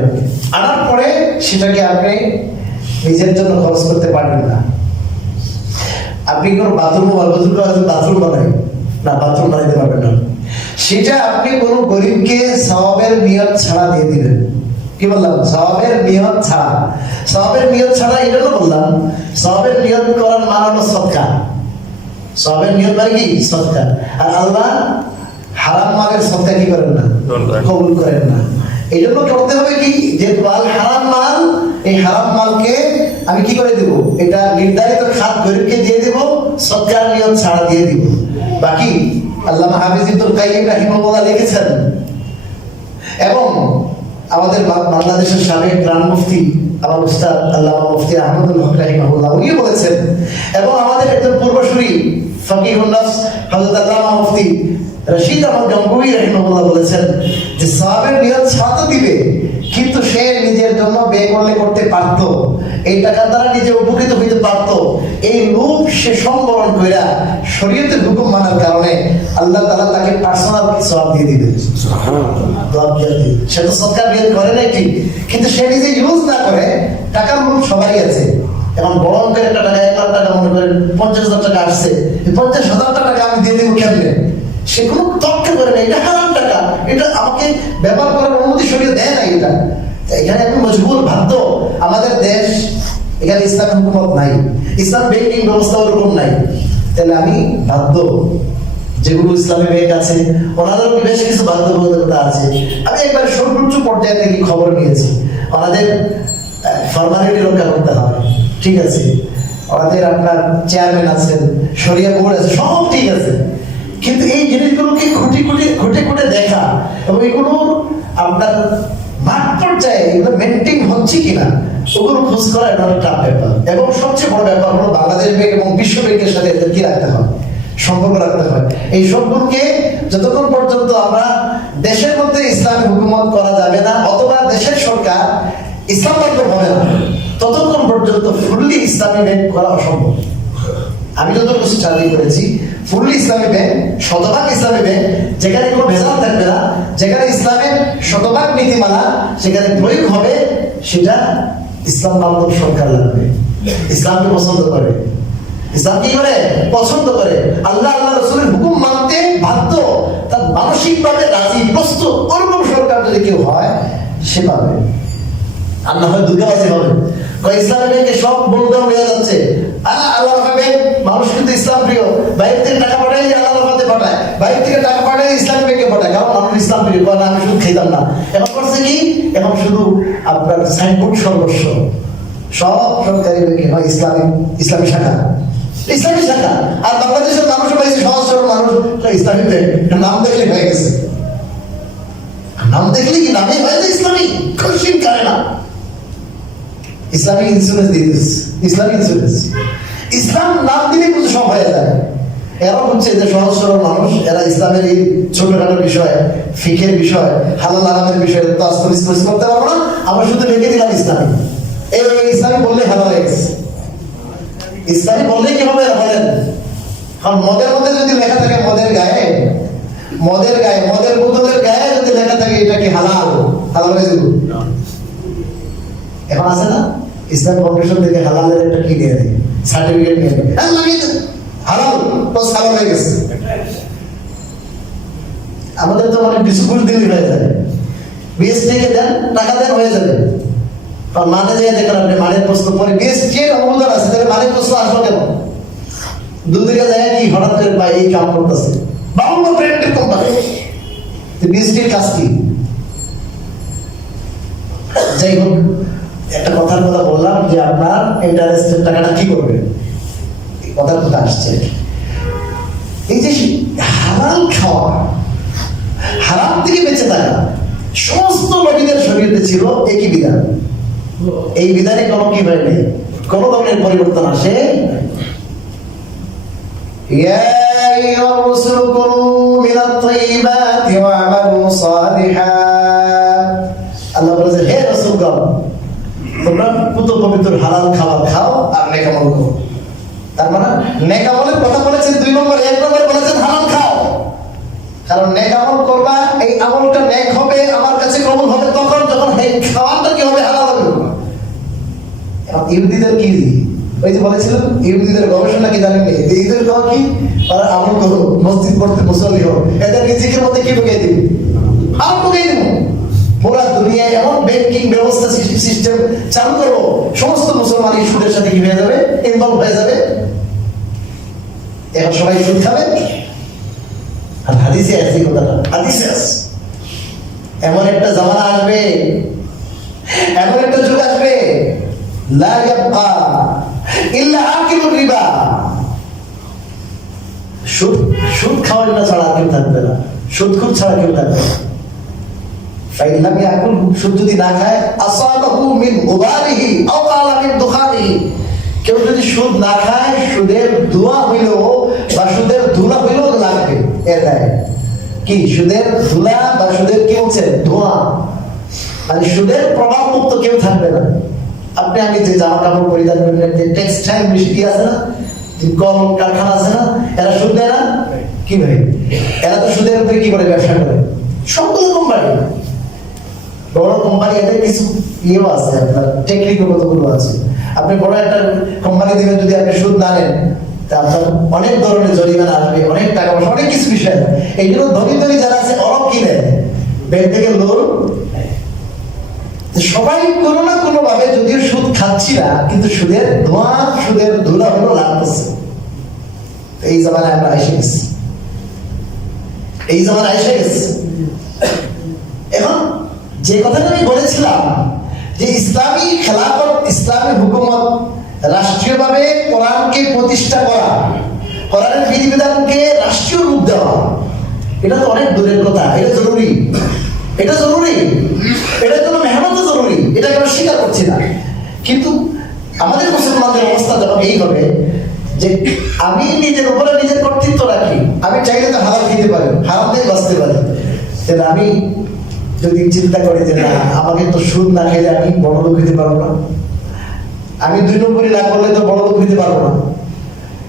আনার পরে সেটাকে আপনি নিজের জন্য খরচ করতে পারবেন না। আপনি কোনো বাথরুম বানাই না, বাথরুম বানাইতে পারবেন না, সেটা আপনি কোনো গরিবকে সওয়াবের নিয়ত ছাড়া দিয়ে দিবেন। কি বললাম? সওয়াবের নিয়ত ছাড়া। সওয়াবের নিয়ত ছাড়া এটা তো বললাম, সওয়াবের নিয়ত করার মানে হলো সদকা। সওয়াবের নিয়ত মানে কি? সদকা। আর আল্লাহ হারাম মালের সদকা কি করেন না? কবুল করেন না। এই জন্য করতে হবে কি? যে হারাম মাল, এই হারাম মালকে আমি কি করে দেব? এটা নির্ধারিত খাত গরিবকে দিয়ে দেব, সদকার নিয়ত ছাড়া দিয়ে দিব। বাকি আল্লামা হাফিজ ইবনুল কাইয়্যিম রাহিমাহুল্লাহ লিখেছেন, এবং আমাদের বাংলাদেশের সাবেক গ্রান্ড মুফতি আমার উস্তাদ আল্লামা মুফতি আহমদুল হক রাহিমাহুল্লাহ উনি বলেছেন, এবং আমাদের একজন পূর্বসূরি ফকিহুন নফস হযরত আল্লামা মুফতি রশিদ আহমদ গঙ্গোহী রাহিমাহুল্লাহ বলেছেন যে সওয়াবের নিয়ত ছাড়া দিবে, কিন্তু সে নিজের জন্য ব্যয় করলে করতে পারতো, এই টাকা দ্বারা নিজে উপকৃত হইতে পারতো। এই লোভ সে সম্বরণ কইরা শরীয়তের হুকুম মানার কারণে আল্লাহ তাআলা তাকে পার্সোনাল সওয়াব দিয়ে দিবেন। সুবহানাল্লাহ। সে তো সদকা নিয়ত করে না ঠিক, কিন্তু সে নিজে ইউজ না করে, টাকার লোভ সবারই আছে। এখন বড় অঙ্কের একটা টাকা, 1 লাখ টাকা মনে করেন 50,000 টাকা আসছে, এই 50,000 টাকা আমি দিয়ে দেবো কেমনে? সে কোনো তর্ক করে না, এটা হারাম টাকা, এটা আমাকে ব্যবহার করার অনুমতি শরীয়ত দেয় না। এটা এখানে আমি মজবুর, বাধ্য। আমাদের দেশ, এখানে ইসলাম হুকুমত নাই, ইসলাম ব্যাংকিং ব্যবস্থা ওরকম নাই, তাহলে আমি বাধ্য। যেগুলো ইসলামী ব্যাংক আছে ওনাদের বেশ কিছু বাধ্যবাধকতা আছে। আমি একবার সর্বোচ্চ পর্যায়ে থেকে খবর নিয়েছি, ওনাদের ফরমালিটি রক্ষা করতে হবে, ঠিক আছে। ওনাদের আপনার চেয়ারম্যান আছেন, শরিয়া বোর্ড আছে, সব ঠিক আছে, কিন্তু এই জিনিসগুলোকে খুঁটে খুঁটে দেখা এবং এগুলো আপনার মাঠ পর্যায়ে এগুলো মেনটেন হচ্ছে কিনা ওগুলো খোঁজ করা এটা টাফ ব্যাপার। এবং সবচেয়ে বড় ব্যাপার হলো বাংলাদেশ ব্যাংক এবং বিশ্ব ব্যাংকের সাথে এদের কি রাখতে হয়? সম্পর্ক রাখতে হয়। এই সম্পর্কে যতক্ষণ পর্যন্ত আমরা দেশের মধ্যে ইসলামী হুকুমত করা যাবে না, অথবা দেশের সরকার ইসলাম বান্ধব হবে না, ততক্ষণ পর্যন্ত ফুললি ইসলামী ব্যাংক করা অসম্ভব। আমি যতটুকু স্টাডি করেছি ফুললি ইসলামী ব্যাংক, শতভাগ ইসলামী ব্যাংক, যেখানে কোনো ভেজাল থাকবে না, যেখানে ইসলামের শতভাগ নীতিমালা সেখানে প্রয়োগ হবে, সেটা ইসলাম বান্ধব সরকার লাগবে। ইসলামকে পছন্দ করে, ইসলাম কি করে পছন্দ করে, আল্লাহ আল্লাহ রাসূলের হুকুম মানতে বাধ্য, তার মানসিকভাবে রাজি প্রস্তুত, ওরকম সরকার যদি কেউ হয় সে পাবে। আর না হয় দুর্গাবাজি হবে, ইসলামী ব্যাংকে সব বন্ধ হয়ে যাচ্ছে, আল্লাহ ব্যাংক, মানুষ কিন্তু ইসলাম প্রিয়, বাইরে থেকে টাকা পাঠাই আল্লাহ পথে পাঠায়, বাইরে থেকে টাকা পাঠাই ইসলামী ব্যাংকে পাঠায়, কারণ মানুষ ইসলাম প্রিয়, কারণ আমি শুধু খেতাম না। এখন করছে কি, এখন শুধু আপনার সাইনবোর্ড সর্বস্ব, সব সরকারি ব্যাংকে হয় ইসলামী শাখা, ইসলামী শাখা। আর বাংলাদেশের মানুষ পাইছে সহজ সরল মানুষ, ইসলামী ব্যাংক নাম দেখলে হয়ে গেছে, নাম দেখলে কি নামে হয় না ইসলামী, খুশি করে না। ইসলামিক ইন্স্যুরেন্স দিয়ে দিচ্ছে, ইসলামিক ইন্স্যুরেন্স, ইসলাম নাম দিলে কিন্তু সব হয়ে যায়। এরা হচ্ছে যে সহজ সরল মানুষ, এরা ইসলামের এই ছোটখাটো বিষয়, ফিকের বিষয়, হালাল হারামের বিষয় তো আস্তে করতে পারবো না, আমরা শুধু লিখে দিলাম ইসলামী। এই ইসলামী বললে হালাল হয়ে গেছে, ইসলামী বললে কি হবে বলেন? কারণ মদের মধ্যে যদি লেখা থাকে মদের গায়ে, মদের বোতলের গায়ে যদি লেখা থাকে এটা কি হালাল, হালাল হয়ে যাবে। এখন আছে না ইসলাম ফাউন্ডেশন থেকে হালালের একটা কি দিয়ে দেয়, সার্টিফিকেট নিয়ে দেয়, হালাল তো হালাল হয়ে গেছে। আমাদের তো অনেক কিছু ঘুষ দিলে হয়ে যায়, বিএস থেকে দেন, টাকা দেন, হয়ে যাবে। কারণ মানে যে দেখেন আপনি মানের প্রশ্ন পরে বিএসটি এর অনুমোদন আছে, তাহলে মানের প্রশ্ন আসলো কেন? দুদিকে যায় কি হঠাৎ করে পাই এই কাম করতেছে, বাউন্ন ব্র্যান্ডের কোম্পানি, বিএসটির কাজ কি? যাই হোক, একটা কথার কথা বললাম যে আপনার ইন্টারেস্টের টাকাটা কি করবে, কথার কথা আসছে। এই যে হারাম খাওয়া, হারাম থেকে বেঁচে থাকা, সমস্ত নবীদের শরীরে ছিল একই বিধান। এই বিধানে কোনো কি হয়নি, কোনো ধরনের পরিবর্তন আসে। ইয়া আইয়ুহার রাসূলু কুলু মিনাত তাইয়্যিবাতি ওয়া'মালু সালিহান। আল্লাহ বলেছেন, হে রাসূলগণ, তোমরা পুত পবিত্র হালাল খাবার খাও আর নেক আমল করো। তার মানে নেক আমলের কথা বলেছেন 2 নম্বর, 1 নম্বর বলেছেন হালাল খাও। কারণ নেক আমল করবা, এই আমলটা নেক হবে, আমার কাছে কবুল হবে তখন যখন এই খাওয়াটা কি হবে, হালাল হবে। এখন ইহুদিদের কি, ওই যে বলেছিলাম ইহুদিদের গবেষণা কি জানেন, ইহুদিদের খাওয়া কি, তারা আমল করো, মসজিদ পড়তে মুসল্লি হোক, এদের রিজিকের মধ্যে কি ঢুকিয়ে দিবে, হারাম ঢুকিয়ে দিব। পুরা দুনিয়ায় এমন ব্যাংকিং ব্যবস্থা সিস্টেম চালু করবো, সমস্ত মুসলমান এই সুদের সাথে কি হয়ে যাবে, ইনভলভ হয়ে যাবে। এখন সবাই সুদ খাবে। আর হাদিসে আছে কথাটা, হাদিসে আছে, এমন একটা জামানা আসবে, এমন একটা যুগ আসবে, লা ইয়াবকা ইল্লা আকিলুর রিবা, সুদ খাওয়ার না ছাড়া কেউ থাকবে না, সুদখোর ছাড়া কেউ থাকবে না। ফাইলাম ইয়াকুল, সুদ যদি না খায়, আসাবাহু মিন গুবারিহি আও কালা মিন দুখানিহি, কেউ যদি সুদ না খায়, সুদের ধোঁয়া হইলো বা সুদের ধুলা হইলো লাগবে, এর গায়ে কি, সুদের ধুলা বা সুদের কি হচ্ছে ধোঁয়া, মানে সুদের প্রভাব মুক্ত কেউ থাকবে না। আপনি আমি যে জামা কাপড় পরিধান করেন, যে টেক্সটাইল মিস্ত্রি আছে না, যে কল কারখানা আছে না, এরা সুদ দেয় না কি ভাই? এরা তো সুদের উপরে কি করে ব্যবসা করে, সবগুলো কোম্পানি, বড় কোম্পানি, এদের কিছু ইয়েও আছে, আপনার টেকনিক্যাল কতগুলো আছে। আপনি বড় একটা কোম্পানি থেকে যদি আপনি সুদ না নেন, তা আপনার অনেক ধরনের জরিমানা আসবে, অনেক টাকা পয়সা, অনেক কিছু বিষয়। এই জন্য ধনী যারা আছে অরব কি নেয়, ব্যাংক থেকে লোন। সবাই কোনো না কোনো ভাবে যদিও সুদ খাচ্ছি না, কিন্তু সুদের ধোঁয়া, সুদের ধুলা হলো লাভ করছে। এই জামানায় আমরা এসে গেছি, এই জামানায় এসে গেছি। এখন যে কথাটা আমি বলেছিলাম যে ইসলামী খেলাফত, ইসলামী হুকুমত, রাষ্ট্রীয়ভাবে কোরআনকে প্রতিষ্ঠা করা, কোরআনের বিধিবিধানকে রাষ্ট্রীয় রূপ দেওয়া, এটা তো অনেক দূরের কথা। এটা জরুরি, এটা জরুরি, এটার জন্য মেহনতও জরুরি, এটাকে আমরা স্বীকার করছি না। কিন্তু আমাদের মুসলমানদের অবস্থা যখন এই হবে যে আমি নিজের উপরে নিজের কর্তৃত্ব রাখি, আমি চাইলে তো হারাম খেতে পারি, হারাম থেকে বাঁচতে পারি, তাহলে আমি যদি চিন্তা করি যে না, আমাকে তো সুদ না খেলে আমি বড় লোক হইতে পারবো না, আমি 2 নম্বরই না করলে তো বড় লোক হইতে পারবো না,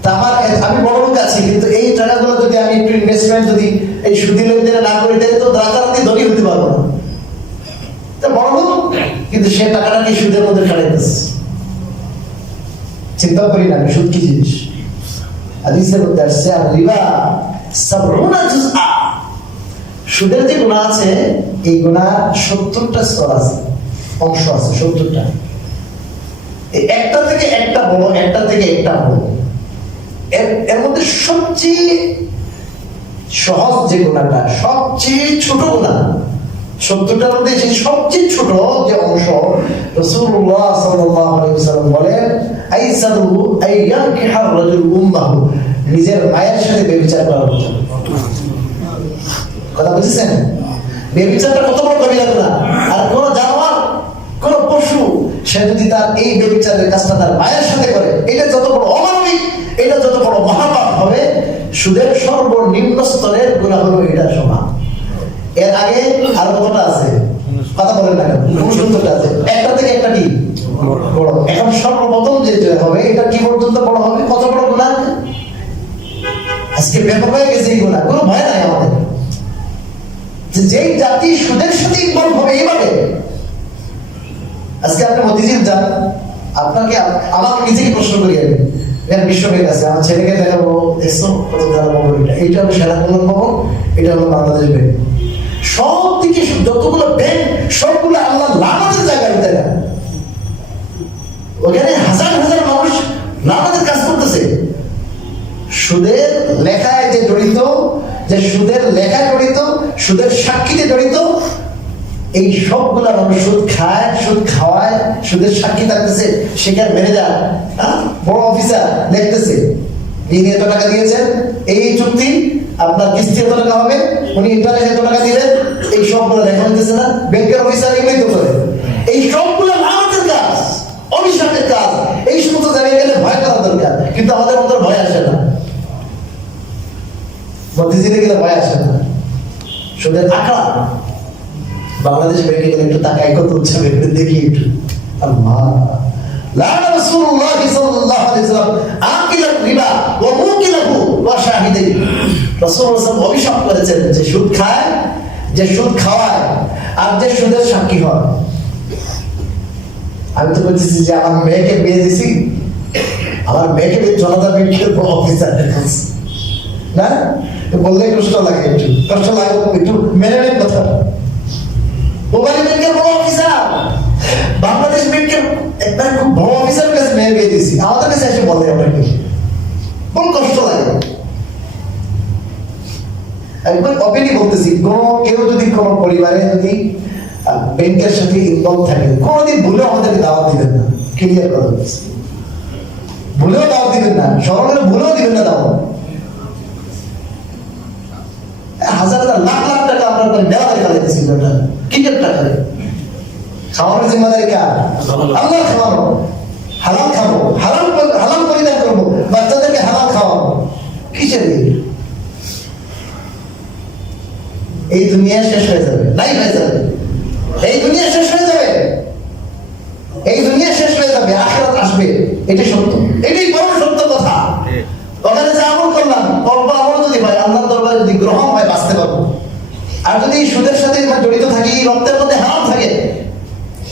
তা আমি বড় লোক আছি, কিন্তু এই টাকাগুলো যদি আমি একটু ইনভেস্টমেন্ট যদি এই সুদী লেনদেনে না করি, তাহলে তো রাতারাতি ধনী হতে পারবো না। তা বড় লোক, কিন্তু সে টাকাটাকে সুদের মধ্যে খাটাইতেছে। চিন্তা করি না সুদ কি জিনিস। হাদিসের মধ্যে আসছে আর রিবা সাবরুনা জুজআ, সুদের যে গুনাহ আছে এই গুনাহ 70টা স্তর আছে, অংশ আছে 70টা। একটা থেকে একটা বড়, একটা থেকে একটা বড়। এর মধ্যে সবচেয়ে সহজ যে গুনাহটা, সবচেয়ে ছোট গুনাহ 70টার মধ্যে সেই সবচেয়ে ছোট যে অংশ, রাসূলুল্লাহ সাল্লাল্লাহু আলাইহি ওয়াসাল্লাম বলেন আইসাদু আইয়ানকিহার রাজুল উম্মাহু, নিজের মায়ের সাথে ব্যভিচার করা। কথা বুঝছেন? ব্যভিচারটা কত বড় কবিরা গুনাহ। আর কোন জানোয়ার, কোন পশু সে যদি তার এই ব্যভিচারের কাজটা তার মায়ের সাথে করে, এটা যত বড় অমানবিক, এটা যত বড় মহাপাপ হবে, সুদের সর্বনিম্ন স্তরের গুনাহ হলো এটা সমান। এর আগে আর কতটা আছে? কথা বলেন না কেন? 69টা আছে। একটা থেকে একটা কি বড়। এখন সর্বপ্রথম যে হবে এটা কি পর্যন্ত বড় হবে? কত বড় গুনাহ? আজকে ব্যাপক হয়ে গেছে এই গুনাহ, কোনো ভয় নাই আমাদের। যেই জাতি সুদের সাথে ইনভলভ হবে এইভাবে, আজকে আপনি মতিঝিল যান, আপনাকে আমাকে নিজেকে প্রশ্ন করি, আমি বিশ্ব হয়ে গেছে, আমার ছেলেকে দেখাবো, দেখছো কত দাঁড়া ভবন, এইটা হলো সেরা কল্যাণ ভবন, এটা হলো বাংলাদেশ ব্যাংক। সব দিকে যতগুলো ব্যাংক সবগুলো আল্লাহ লামাদের জায়গায় দেয় না, ওখানে হাজার হাজার মানুষ লামাদের কাজ করতেছে। সুদের লেখায় যে জড়িত, যে সুদের লেখায় জড়িত, সুদের সাক্ষীতে জড়িত, এই সবগুলা মানুষ সুদ খায়, সুদ খাওয়ায়, সুদের সাক্ষী থাকতেছে। সেখানে ম্যানেজার, বড় অফিসার দেখতেছে ইনি এত টাকা দিয়েছেন, এই চুক্তি আপনার কিস্তি এত টাকা হবে, উনি ইন্টারেস্ট এত টাকা দিলেন, এই সবগুলো দেখা হইতেছে না? ব্যাংকের অফিসার এগুলোই তো করে। এই সবগুলো আমাদের কাজ, অভিশাপের কাজ। এই সমস্ত জায়গায় গেলে ভয় করা দরকার, কিন্তু আমাদের মধ্যে ভয় আসে না। মতিঝিলে গেলে ভয় আসে না। সুদের আঁকড়া বাংলাদেশ ব্যাংকে গেলে একটু তাকাই, কত উৎসাহ দেখি একটু। আল্লাহ লাআনা রাসূলুল্লাহ সাল্লাল্লাহু আলাইহি ওয়াসাল্লাম আকিলাত রিবা ওয়া মুকিলাহু ওয়া শাহিদাই। রাসূলুল্লাহ সাল্লাল্লাহু অভিশাপ করেছেন যে সুদ খায়, যে সুদ খাওয়ায়, আর যে সুদের সাক্ষী হয়। আমি তো বলতেছি যে আমার মেয়েকে বিয়ে দিছি, আমার মেয়েকে জনতা ব্যাংকের বড় অফিসারের কাছে, না বললে কষ্ট লাগে, একটু কষ্ট লাগে, একটু মেনে নেন কথা। মোবাইল ব্যাংকের বড় অফিসার, বাংলাদেশ ব্যাংকের একটা খুব বড় অফিসারের কাছে মেয়ে বিয়ে দিয়েছি, আমাদের কাছে এসে বলে আপনাকে, কোন কষ্ট লাগে। একবার ওপেনলি বলতেছি, কেউ যদি কোন পরিবারে যদি ব্যাংকের সাথে ইনভলভ থাকে, কোনোদিন ভুলেও আমাদেরকে দাওয়াত দিবেন না। ক্লিয়ার কথা বলছি, ভুলেও দাওয়াত দিবেন না, সরকারে ভুলেও দিবেন না দাওয়াত। হাজার হাজার লাখ লাখ টাকা আপনার নেওয়া দেখা যাচ্ছে, কিসের টাকা? খাওয়ানোর জিম্মাদারি কার? আল্লাহ খাওয়ানো, হালাল খাবো, হালাল পরিধান করবো, বাচ্চাদেরকে হালাল খাওয়াবো, কিসের? এই দুনিয়া শেষ হয়ে যাবে, নাই হয়ে যাবে, এই দুনিয়া শেষ হয়ে যাবে, এই দুনিয়া শেষ হয়ে যাবে, আখিরাত আসবে, এটাই সত্য, এটাই বড় সত্য কথা। ওখানে যে আমল করলাম, অল্প আমল যদি হয়, আল্লাহর দরবারে যদি গ্রহণ হয়, বাঁচতে পারবো। আর যদি সুদের সাথে জড়িত থাকি, রক্তের মধ্যে হারাম থাকে,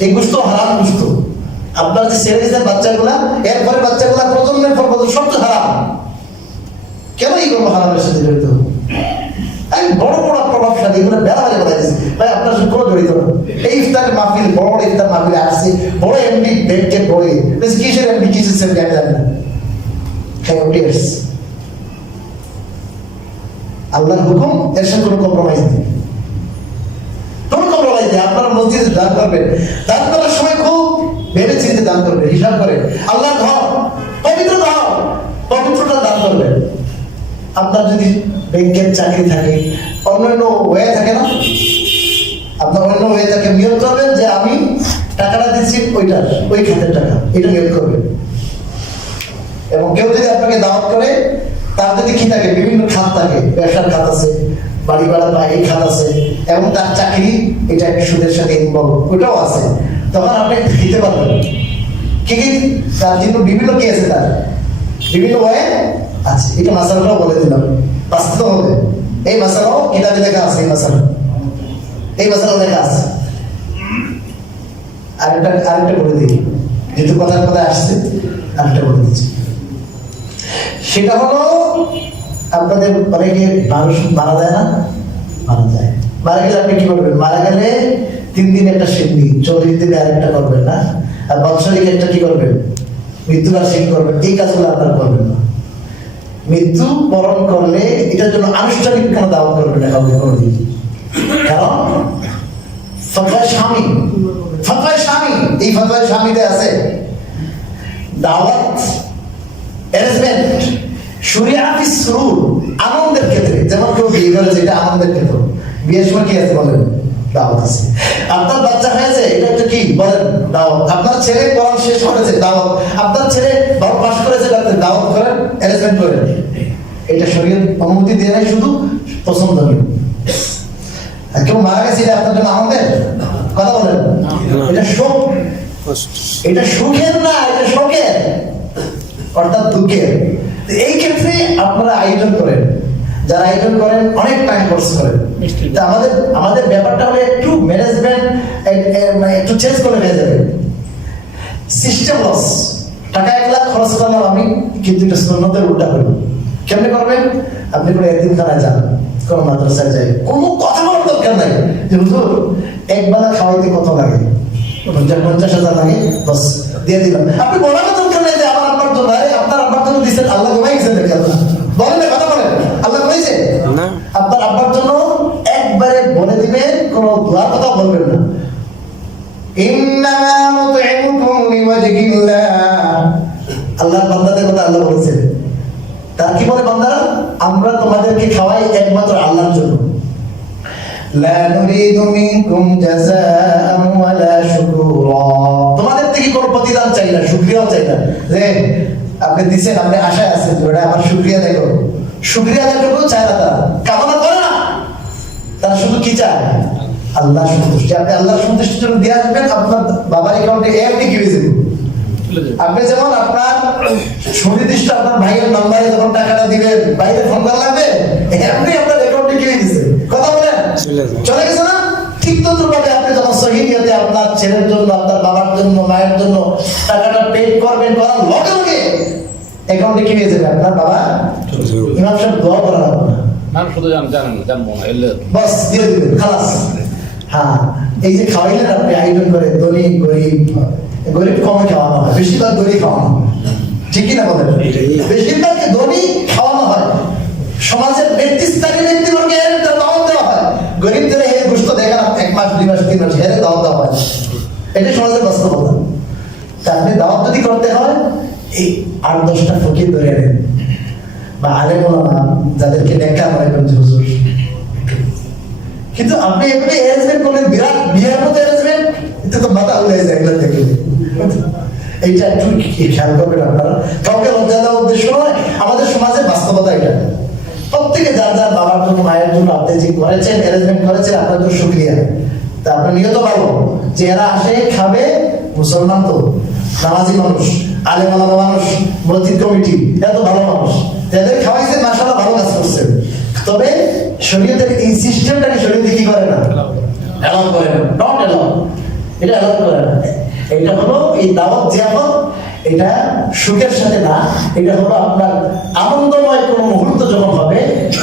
এই গুস্ত হারাম গুস্ত। আপনার যে ছেড়ে দিয়েছেন বাচ্চাগুলা, এরপরে বাচ্চাগুলা প্রজন্মের পর প্রজন্ম সব তো হারাম। কেন এইগুলো হারামের সাথে জড়িত? আমি বড় বড় প্রভাবশালী এগুলো বেলা বেলা কথা দিচ্ছি ভাই, আপনার সাথে কোনো জড়িত না। এই ইফতারের মাহফিল, বড় বড় ইফতার মাহফিলে আসছে, বড় এমডি ব্যাংকের বড় কিসের এমডি, কিসের সেমডি আমি জানি না, আল্লাহর হুকুম, এর সাথে কোনো কম্প্রোমাইজ নেই, কোনো কম্প্রোমাইজ নেই। আপনারা মসজিদে দান করবেন, দান করার সময় খুব ভেবে চিন্তে দান করবেন, হিসাব করে। আল্লাহর ঘর, পবিত্র ঘর, পবিত্রটা দান করবেন। আপনার যদি ব্যাংকের চাকরি থাকে, অন্যান্য ওয়ে থাকে না, আপনার অন্য ওয়ে থাকে, নিয়োগ করবেন যে আমি টাকাটা দিচ্ছি ওইটার, ওই খাতের টাকা, এটা নিয়োগ করবেন। এবং কেউ যদি আপনাকে দাওয়াত করে, তার যদি কি থাকে, বিভিন্ন খাত থাকে, ব্যবসার খাত আছে, বাড়ি ভাড়া বা এই খাত আছে, এবং তার চাকরি এটা একটা সুদের সাথে ইনভলভ, ওইটাও আছে, তখন আপনি দিতে পারবেন। কি কি তার জন্য বিভিন্ন কি আছে, তার বিভিন্ন ওয়ে আছে। এটা মাসালাটাও বলে দিলাম, বাস্তব হবে। এই মাসালাও কিতাবে লেখা আছে, এই মাসালা লেখা আছে। আরেকটা বলে দিই, যেহেতু কথার কথা আসছে, আরেকটা বলে দিচ্ছি। সেটা হলো আপনাদের অনেকে মানুষ মারা যায় না, মারা যায়। মারা গেলে আপনি কি করবেন? মারা গেলে 3 দিন একটা সিদ্ধি, 40 দিনে আরেকটা করবেন না, আর বাৎসরিক একটা কি করবেন? মৃত্যুবার্ষিকী করবেন। এই কাজগুলো আপনারা করবেন না। মৃত্যু বরণ করলে এটার জন্য আনুষ্ঠানিক কোনো দাওয়াত করবেন না কাউকে কোনোদিন। কারণ ফতোয়া স্বামী, এই ফতোয়া স্বামীতে আছে দাওয়াত অ্যারেঞ্জমেন্ট শরিয়াতি সুরুর, আনন্দের ক্ষেত্রে। যেমন কেউ বিয়ে করেছে, এটা আনন্দের ক্ষেত্র। বিয়ের সময় কি আছে বলেন? দাওয়াত আছে। আপনার বাচ্চা হয়েছে, এটা একটা কি বলেন? দাওয়াত। আপনার ছেলে কোরআন শেষ করেছে, দাওয়াত। আপনার ছেলে ভালো পাস করেছে, দাওয়াত করেন, অ্যারেঞ্জমেন্ট করেন। এটা শরীয়ত অনুমতি দিয়ে নাই, শুধু পছন্দনীয়। আর কেউ মারা গেছে, এটা আপনার জন্য আনন্দের কথা বলেন? এটা শোক, এটা সুখের না, এটা শোকের, অর্থাৎ দুঃখের। এই ক্ষেত্রে আপনারা আয়োজন করেন, যারা আয়োজন করেন অনেক টাইম খরচ করেন। আমাদের ব্যাপারটা হলে একটু ম্যানেজমেন্ট একটু চেঞ্জ করে হয়ে যাবে। সিস্টেম লস, টাকা 1 লাখ খরচ করলাম আমি, কিন্তু এটা সুন্নতের উল্টা হলো। কেমনে করবেন? আপনি কোনো এতিমখানায় যান, কোনো মাদ্রাসায় যাই, কোনো কথা বলার দরকার নাই যে হুজুর একবেলা খাওয়াইতে কত লাগে, 50,000 লাগে, বাস দিয়ে দিলাম। আপনি বলার দরকার নাই যে আমার আব্বার জন্য, আপনার আব্বার জন্য দিচ্ছেন, আল্লাহ ঘুমাই গেছেন নাকি? আল্লাহ বলেন না, কথা বলেন, আল্লাহ ঘুমাইছে? আপনার আব্বার জন্য একবারে বলে দিবেন, কোন দোয়ার কথা বলবেন না। ইন্নামা নুতইমুকুম লিওয়াজহিল্লাহ, আল্লাহর বান্দাদের কথা আল্লাহ বলেছেন। তার কি বলে বান্দারা? আমরা তোমাদেরকে খাওয়াই একমাত্র আল্লাহর জন্য। লা নুরিদু মিনকুম জাযাআন ওয়ালা শুকুরা, তোমাদের থেকে কোনো প্রতিদান চাই না, শুকরিয়াও চাই না। যে আপনি দিছেন, আপনি আশায় আছেন, ওটা আমার শুকরিয়া দেখো, শুকরিয়া দেখো চায় না, তারা কামনা করে না। তারা শুধু কি চায়? আল্লাহ সন্তুষ্টি। আপনি আল্লাহর সন্তুষ্টির জন্য দিয়ে আসবেন, আপনার বাবার অ্যাকাউন্টে এমনি কি হয়েছে। আপনি যেমন আপনার সুনির্দিষ্ট আপনার ভাইয়ের নাম্বারে যখন টাকাটা দিবেন, বাইরে ফোন করা লাগবে, এমনি আপনার অ্যাকাউন্টে কি হয়ে গেছে, কথা বলেন, চলে গেছে না? ঠিক তদ্রুপভাবে আপনি যখন সহিহিয়াতে আপনার ছেলের জন্য, আপনার বাবার জন্য, মায়ের জন্য টাকাটা পে করবেন, করার লগে লগে অ্যাকাউন্টে কি হয়ে যাবে আপনার বাবা। ইমাম সাহেব দোয়া করা লাগবে না, নাম শুধু জানবো না, এলে বাস দিয়ে দিবেন, খালাস। হ্যাঁ, এই যে খাওয়াইলেন আপনি আয়োজন করে, ধনী গরিব, গরিব কমে খাওয়ানো হয়, বেশিরভাগ ধনী খাওয়ানো হয়, ঠিক কিনা বলেন? বেশিরভাগ ধনী খাওয়ানো হয়, সমাজের ব্যক্তিস্থানীয় ব্যক্তিবর্গে দাওয়াত দেওয়া হয়। গরিবদের এই গোষ্ঠ দেখান 1 মাস 2 মাস 3 মাস হেরে দাওয়াত দেওয়া হয়। এটা সমাজের বাস্তবতা। তা আপনি দাওয়াত যদি করতে হয়, এই 8-10টা ফকির ধরে নেন, বা আলেম ওলামা যাদেরকে দেখা হয় হুজুর। কিন্তু আপনি এভাবে অ্যারেঞ্জমেন্ট করলেন, বিরাট বিয়ের মতো অ্যারেঞ্জমেন্ট, এটা তো মাথা উড়ে যায় এগুলো দেখলে। এইটা একটু খেয়াল করবেন আপনারা। কাউকে লজ্জা দেওয়ার উদ্দেশ্য নয়, আমাদের সমাজের বাস্তবতা এটা। প্রত্যেকে যার যার বাবার জন্য, মায়ের জন্য আপনি যে করেছেন, অ্যারেঞ্জমেন্ট করেছেন, আপনার জন্য শুকরিয়া। তা আপনার নিয়ত ভালো যে এরা আসে খাবে, মুসলমান তো, নামাজি মানুষ, আলেম ওলামা মানুষ, মসজিদ কমিটি, এত ভালো মানুষ, তাদের খাওয়াইছেন, মাশাআল্লাহ ভালো কাজ করছেন। তবে শরীয়তের এই সিস্টেমটাকে শরীয়তে কি করে না, অ্যালাউ করে না, নট অ্যালাউ, এটা অ্যালাউ করে না। এটা হলো এই দাওয়াত জিয়াফত, এটা সুখের সাথে না, এটা হলো আপনার আনন্দময় কোনো মুহূর্ত যখন হবে,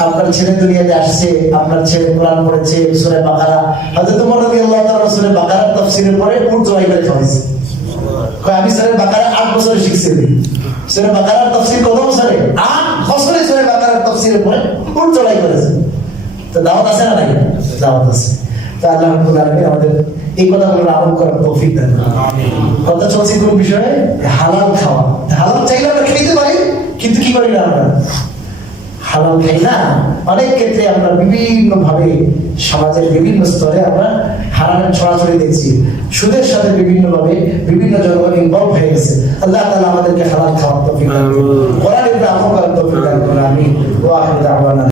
আপনার ছেলে দুনিয়াতে আসছে, আপনার ছেলে কোরআন পড়েছে, সূরা বাকারা, হযরত ওমর রাদিয়াল্লাহু তাআলা সূরা বাকারার তাফসীরের পরে উট জবাই করে খাওয়াইছে। আমি সূরা বাকারা 8 বছরে শিখছি। সূরা বাকারার তাফসীর কত বছরে? 8 বছরে সূরা বাকারার তাফসীরের পরে উট জবাই করেছে। তো দাওয়াত আছে না নাই? দাওয়াত আছে। তা আল্লাহ রাব্বুল আলামিন আমাদের এই কথাগুলো আমল করার তৌফিক দান করুন। আমিন। কথা চলছে কোন বিষয়ে? হালাল খাওয়া। হালাল চাইলে আমরা খেতে পারি, কিন্তু কি করি না আমরা? হালাল খাই না। অনেক ক্ষেত্রে আমরা বিভিন্ন ভাবে সমাজের বিভিন্ন স্তরে আমরা হারামের ছড়াছড়ি দেখছি। সুদের সাথে বিভিন্ন ভাবে বিভিন্ন জনগণ ইনভলভ হয়ে গেছে। আল্লাহ তাআলা আমাদেরকে হালাল খাওয়ার তৌফিক দান করুন। কোরআনের উপর আমল করার তৌফিক দান করুন। আমিন। ওয়া আখিরু দাওয়ানা